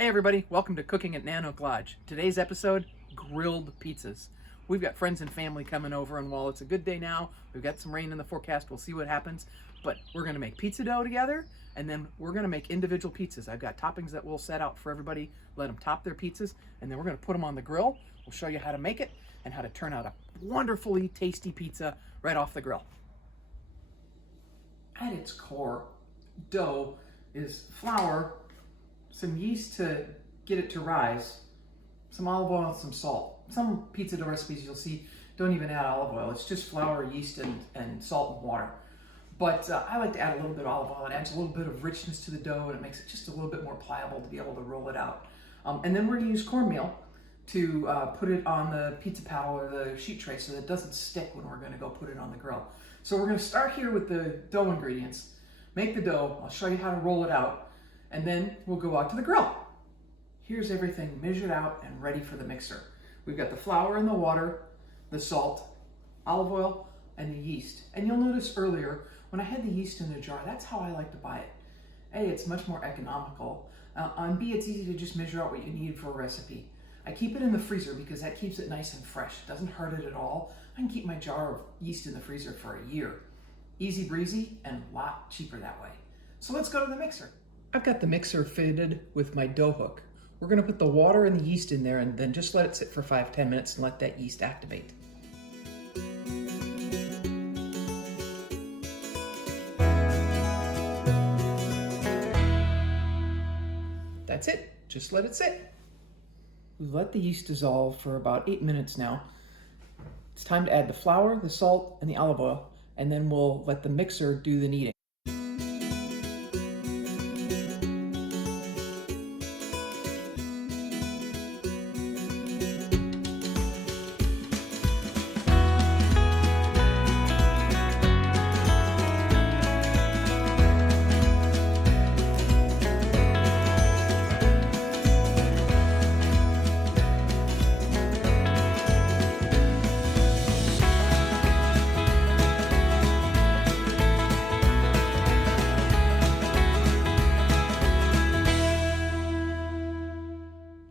Hey everybody, welcome to Cooking at Nanook Lodge. Today's episode, grilled pizzas. We've got friends and family coming over, and while it's a good day now, we've got some rain in the forecast, we'll see what happens, but we're gonna make pizza dough together, and then we're gonna make individual pizzas. I've got toppings that we'll set out for everybody, let them top their pizzas, and then we're gonna put them on the grill. We'll show you how to make it and how to turn out a wonderfully tasty pizza right off the grill. At its core, dough is flour, some yeast to get it to rise, some olive oil, some salt. Some pizza dough recipes you'll see don't even add olive oil. It's just flour, yeast, and salt and water. But I like to add a little bit of olive oil. It adds a little bit of richness to the dough, and it makes it just a little bit more pliable to be able to roll it out. And then we're gonna use cornmeal to put it on the pizza paddle or the sheet tray so that it doesn't stick when we're gonna go put it on the grill. So we're gonna start here with the dough ingredients. Make the dough, I'll show you how to roll it out, and then we'll go out to the grill. Here's everything measured out and ready for the mixer. We've got the flour and the water, the salt, olive oil, and the yeast. And you'll notice earlier, when I had the yeast in a jar, that's how I like to buy it. A, it's much more economical, and B, it's easy to just measure out what you need for a recipe. I keep it in the freezer because that keeps it nice and fresh. It doesn't hurt it at all. I can keep my jar of yeast in the freezer for a year. Easy breezy and a lot cheaper that way. So let's go to the mixer. I've got the mixer fitted with my dough hook. We're gonna put the water and the yeast in there and then just let it sit for 5-10 minutes and let that yeast activate. That's it, just let it sit. We've let the yeast dissolve for about 8 minutes now. It's time to add the flour, the salt, and the olive oil, and then we'll let the mixer do the kneading.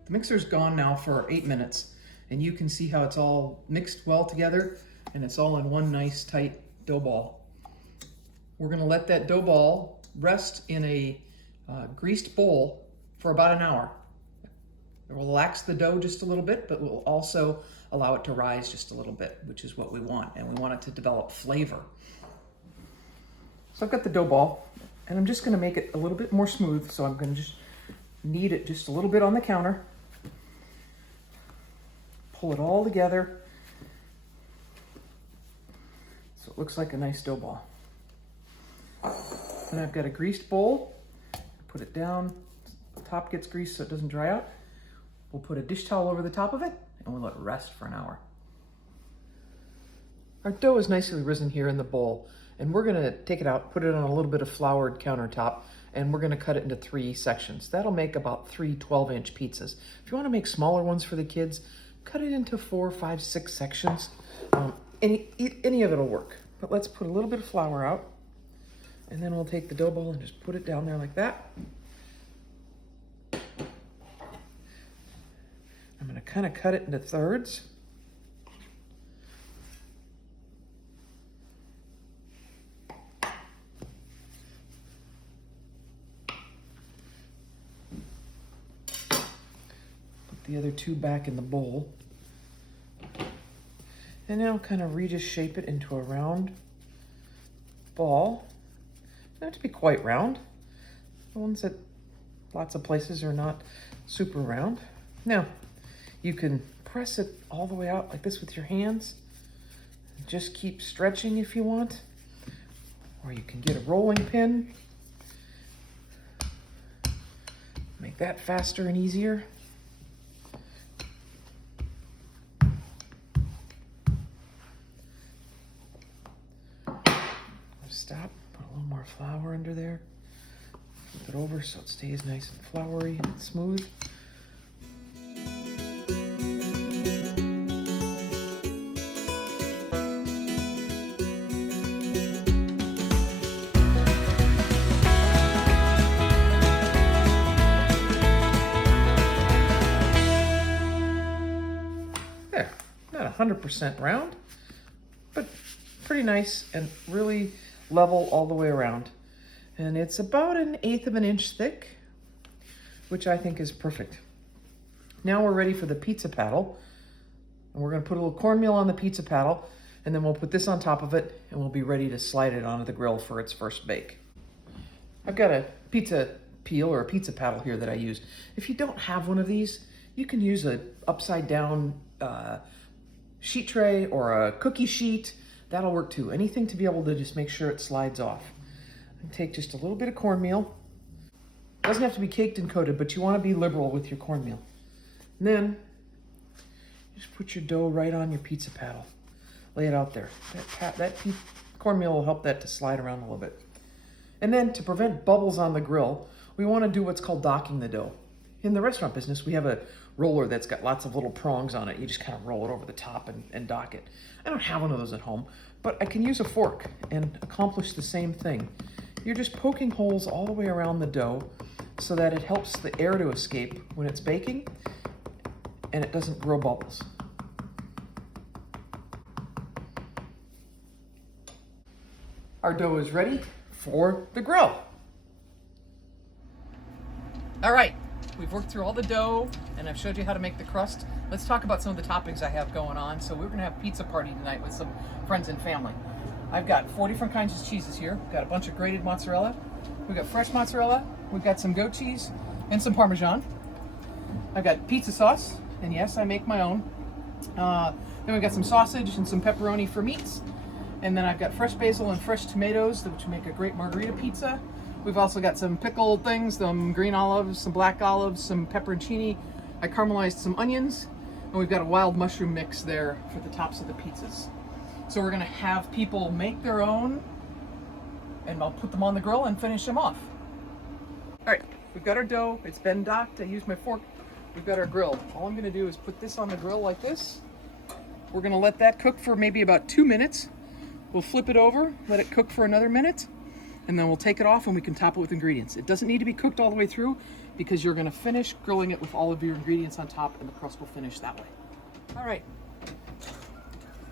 The mixer's gone now for 8 minutes, and you can see how it's all mixed well together, and it's all in one nice tight dough ball. We're gonna let that dough ball rest in a greased bowl for about an hour. It will relax the dough just a little bit, but we'll also allow it to rise just a little bit, which is what we want, and we want it to develop flavor. So I've got the dough ball, and I'm just gonna make it a little bit more smooth, so I'm gonna just knead it just a little bit on the counter. Pull it all together so it looks like a nice dough ball. Then I've got a greased bowl. Put it down. The top gets greased so it doesn't dry out. We'll put a dish towel over the top of it and we'll let it rest for an hour. Our dough is nicely risen here in the bowl, and we're gonna take it out, put it on a little bit of floured countertop, and we're gonna cut it into 3 sections. That'll make about 3 12-inch pizzas. If you wanna make smaller ones for the kids, cut it into 4, 5, 6 sections. Any of it'll work. But let's put a little bit of flour out, and then we'll take the dough ball and just put it down there like that. I'm gonna kind of cut it into thirds. Put the other 2 back in the bowl. And now kind of just shape it into a round ball. Doesn't have to be quite round. The ones that lots of places are not super round. Now, you can press it all the way out like this with your hands. Just keep stretching if you want. Or you can get a rolling pin. Make that faster and easier. Stop, put a little more flour under there. Flip it over so it stays nice and floury and smooth. 100% round, but pretty nice and really level all the way around. And it's about 1/8 of an inch thick, which I think is perfect. Now we're ready for the pizza paddle. And we're gonna put a little cornmeal on the pizza paddle, and then we'll put this on top of it, and we'll be ready to slide it onto the grill for its first bake. I've got a pizza peel or a pizza paddle here that I use. If you don't have one of these, you can use a upside down sheet tray or a cookie sheet. That'll work too. Anything to be able to just make sure it slides off. And take just a little bit of cornmeal. Doesn't have to be caked and coated, but you want to be liberal with your cornmeal. And then just put your dough right on your pizza paddle. Lay it out there. That cornmeal will help that to slide around a little bit. And then to prevent bubbles on the grill, we want to do what's called docking the dough. In the restaurant business, we have a roller that's got lots of little prongs on it. You just kind of roll it over the top and dock it. I don't have one of those at home, but I can use a fork and accomplish the same thing. You're just poking holes all the way around the dough so that it helps the air to escape when it's baking and it doesn't grow bubbles. Our dough is ready for the grill. All right, we've worked through all the dough and I've showed you how to make the crust. Let's talk about some of the toppings I have going on. So we're gonna have a pizza party tonight with some friends and family. I've got 4 different kinds of cheeses here. Got a bunch of grated mozzarella. We've got fresh mozzarella. We've got some goat cheese and some Parmesan. I've got pizza sauce, and yes, I make my own. Then we've got some sausage and some pepperoni for meats. And then I've got fresh basil and fresh tomatoes, which make a great margherita pizza. We've also got some pickled things, some green olives, some black olives, some pepperoncini. I caramelized some onions, and we've got a wild mushroom mix there for the tops of the pizzas. So we're gonna have people make their own, and I'll put them on the grill and finish them off. All right, we've got our dough. It's been docked. I used my fork. We've got our grill. All I'm gonna do is put this on the grill like this. We're gonna let that cook for maybe about 2 minutes. We'll flip it over, let it cook for another minute, and then we'll take it off and we can top it with ingredients. It doesn't need to be cooked all the way through because you're gonna finish grilling it with all of your ingredients on top and the crust will finish that way. All right,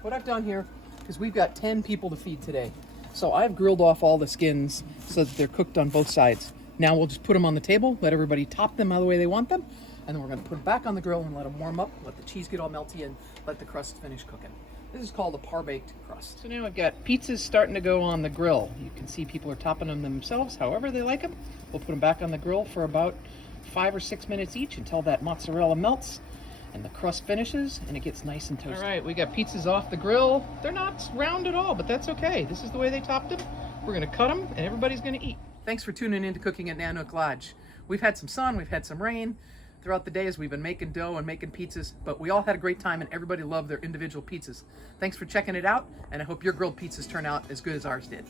what I've done here is we've got 10 people to feed today. So I've grilled off all the skins so that they're cooked on both sides. Now we'll just put them on the table, let everybody top them the way they want them, and then we're gonna put them back on the grill and let them warm up, let the cheese get all melty and let the crust finish cooking. This is called a par-baked crust. So now I've got pizzas starting to go on the grill. You can see people are topping them themselves, however they like them. We'll put them back on the grill for about 5 or 6 minutes each until that mozzarella melts and the crust finishes and it gets nice and toasty. All right, we got pizzas off the grill. They're not round at all, but that's okay. This is the way they topped them. We're gonna cut them and everybody's gonna eat. Thanks for tuning in to Cooking at Nanook Lodge. We've had some sun, we've had some rain. Throughout the days, we've been making dough and making pizzas, but we all had a great time and everybody loved their individual pizzas. Thanks for checking it out, and I hope your grilled pizzas turn out as good as ours did.